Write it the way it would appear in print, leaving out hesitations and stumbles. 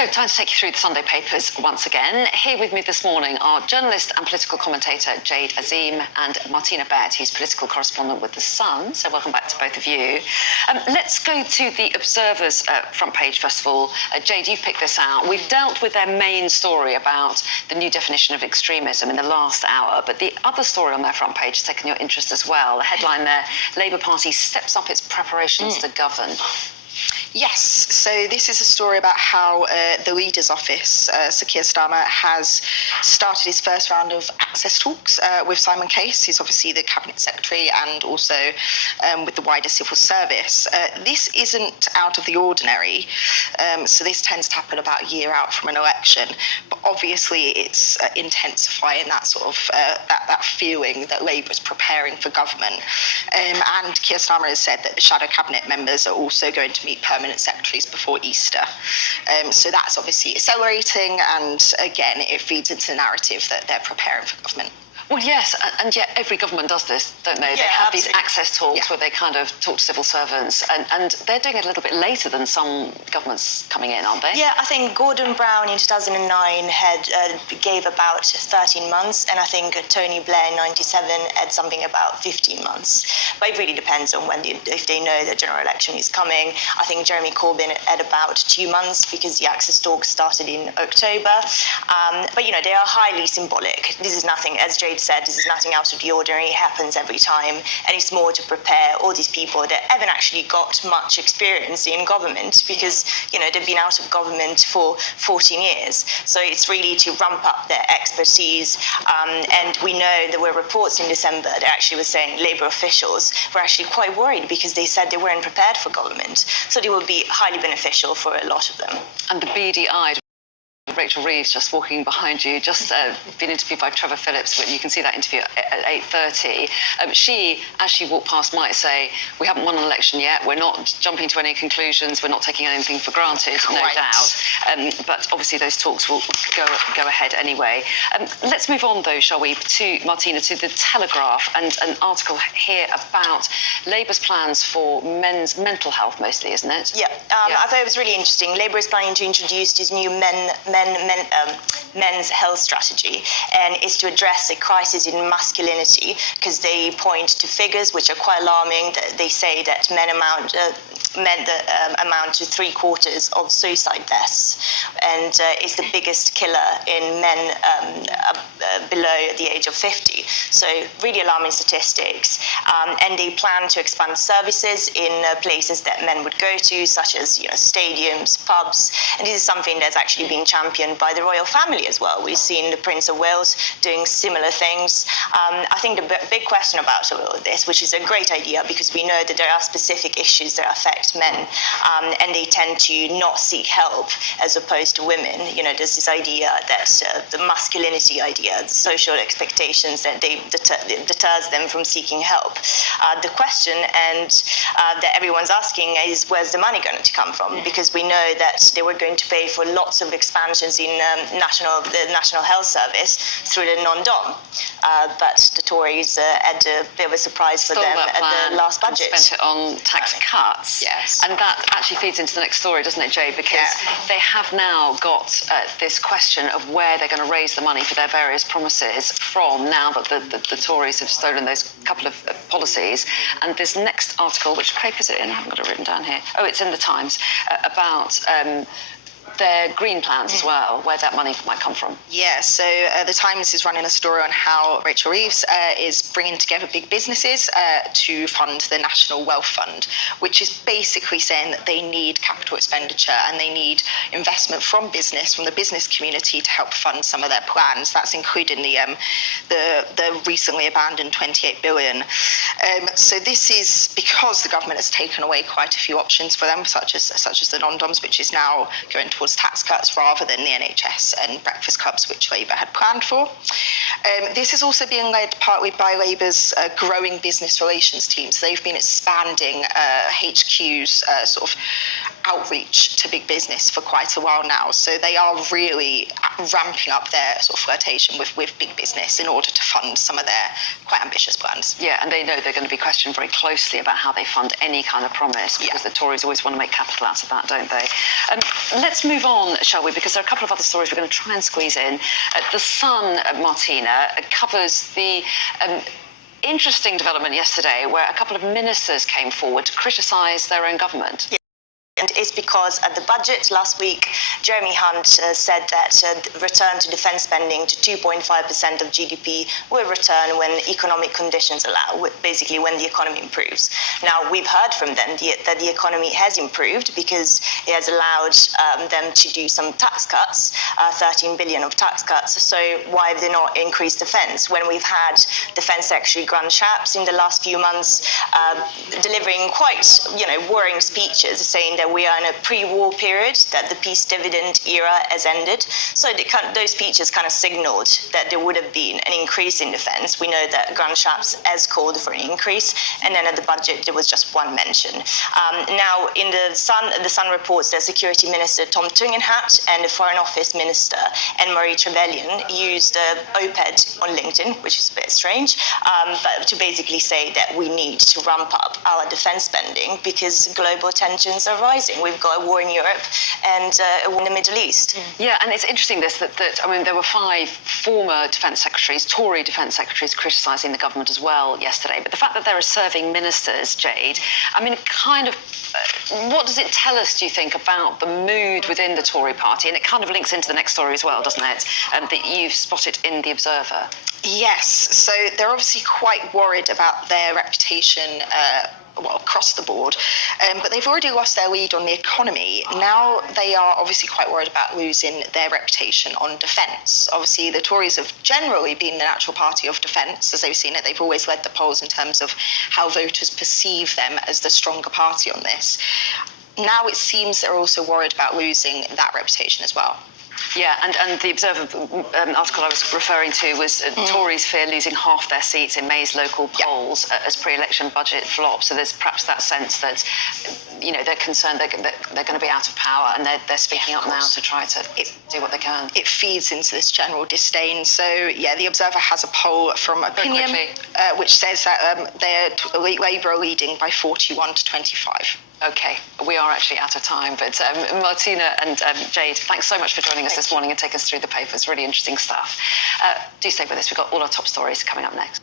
So, time to take you through the Sunday papers once again. Here with me this morning are journalist and political commentator Jade Azim and Martina Baert, who's political correspondent with The Sun. So, welcome back to both of you. Let's go to the Observer's front page, first of all. Jade, you've picked this out. We've dealt with their main story about the new definition of extremism in the last hour, but the other story on their front page has taken your interest as well. The headline there, Labour Party steps up its preparations to govern. Yes, so this is a story about how the leader's office, Sir Keir Starmer, has started his first round of access talks with Simon Case, who's obviously the Cabinet Secretary, and also with the wider civil service. This isn't out of the ordinary, so this tends to happen about a year out from an election, but obviously it's intensifying that sort of that feeling that Labour is preparing for government. And Keir Starmer has said that the shadow cabinet members are also going to meet permanent secretaries before Easter. So that's obviously accelerating, and again, it feeds into the narrative that they're preparing for government. Well, yes, and yet every government does this, don't they? Yeah, they have absolutely. These access talks where they kind of talk to civil servants, and they're doing it a little bit later than some governments coming in, aren't they? Yeah, I think Gordon Brown in 2009 gave about 13 months, and I think Tony Blair in 97 had something about 15 months. But it really depends on if they know the general election is coming. I think Jeremy Corbyn had about 2 months because the access talks started in October. But, you know, they are highly symbolic. This is nothing, as Jade said, this is nothing out of the ordinary. It happens every time, and it's more to prepare all these people that haven't actually got much experience in government because, you know, they've been out of government for 14 years. So it's really to ramp up their expertise. And we know there were reports in December that actually were saying Labour officials were actually quite worried because they said they weren't prepared for government. So they will be highly beneficial for a lot of them. And the beady-eyed Rachel Reeves, just walking behind you, just been interviewed by Trevor Phillips. You can see that interview at 8:30. She, as she walked past, might say, we haven't won an election yet, we're not jumping to any conclusions, we're not taking anything for granted, no doubt. But obviously those talks will go ahead anyway. Let's move on, though, shall we, to Martina, to the Telegraph, and an article here about Labour's plans for men's mental health, mostly, isn't it? Yeah, I thought it was really interesting. Labour is planning to introduce this new men's health strategy, and it's to address a crisis in masculinity because they point to figures which are quite alarming. They say that men amount to 3/4 of suicide deaths, and it's the biggest killer in men below the age of 50. So really alarming statistics. And they plan to expand services in places that men would go to, such as, you know, stadiums, pubs, and this is something that's actually been championed by the royal family as well. We've seen the Prince of Wales doing similar things. I think the big question about all of this, which is a great idea because we know that there are specific issues that affect men, and they tend to not seek help as opposed to women. You know, there's this idea that the masculinity idea, the social expectations that deters them from seeking help. The question that everyone's asking is, where's the money going to come from? Because we know that they were going to pay for lots of expansions in the National Health Service through the non-dom, but the Tories had a bit of a surprise for them at the last budget. Spent it on tax cuts. Yes. And that actually feeds into the next story, doesn't it, Jay? Because they have now got this question of where they're going to raise the money for their various promises from now that the Tories have stolen those couple of policies. And this next article, which paper is it in? I haven't got it written down here. Oh, it's in the Times, about their green plans as well, where that money might come from. Yeah, so the Times is running a story on how Rachel Reeves is bringing together big businesses to fund the National Wealth Fund, which is basically saying that they need capital expenditure and they need investment from business, from the business community, to help fund some of their plans. That's including the recently abandoned 28 billion. So this is because the government has taken away quite a few options for them, such as the non-doms, which is now going towards tax cuts rather than the NHS and breakfast clubs, which Labour had planned for. This is also being led partly by Labour's growing business relations teams. They've been expanding HQ's sort of outreach to big business for quite a while now. So they are really ramping up their sort of flirtation with big business in order to fund some of their quite ambitious plans. Yeah, and they know they're going to be questioned very closely about how they fund any kind of promise, because the Tories always want to make capital out of that, don't they? Let's move on, shall we? Because there are a couple of other stories we're going to try and squeeze in. The Sun, Martina, covers the interesting development yesterday where a couple of ministers came forward to criticise their own government. And it's because at the budget last week, Jeremy Hunt said that return to defence spending to 2.5% of GDP will return when economic conditions allow, basically when the economy improves. Now, we've heard from them that the economy has improved because it has allowed them to do some tax cuts, 13 billion of tax cuts. So why have they not increased defence? When we've had Defence Secretary Grant Shapps in the last few months delivering quite, worrying speeches saying that we are in a pre-war period, that the peace dividend era has ended. So those speeches kind of signalled that there would have been an increase in defence. We know that Grant Shapps has called for an increase, and then at the budget there was just one mention. Now, in the Sun reports that Security Minister Tom Tugendhat and the Foreign Office Minister Anne-Marie Trevelyan used OPED on LinkedIn, which is a bit strange, but to basically say that we need to ramp up our defence spending because global tensions are rising. We've got a war in Europe and a war in the Middle East. Yeah, and it's interesting that there were 5 former defence secretaries, Tory defence secretaries, criticising the government as well yesterday. But the fact that there are serving ministers, Jade, what does it tell us, do you think, about the mood within the Tory party? And it kind of links into the next story as well, doesn't it? That you've spotted in The Observer. Yes, so they're obviously quite worried about their reputation across the board, but they've already lost their lead on the economy. Now they are obviously quite worried about losing their reputation on defence. Obviously, the Tories have generally been the natural party of defence, as they've seen it. They've always led the polls in terms of how voters perceive them as the stronger party on this. Now it seems they're also worried about losing that reputation as well. Yeah, and the Observer article I was referring to was Tories fear losing half their seats in May's local polls as pre-election budget flop. So there's perhaps that sense that, they're concerned they're going to be out of power, and they're speaking up now to try to do what they can. It feeds into this general disdain. So, the Observer has a poll from Opinion, which says that Labour are leading by 41 to 25. OK, we are actually out of time, but Martina and Jade, thanks so much for joining us this morning and taking us through the papers. Really interesting stuff. Do stay with us. We've got all our top stories coming up next.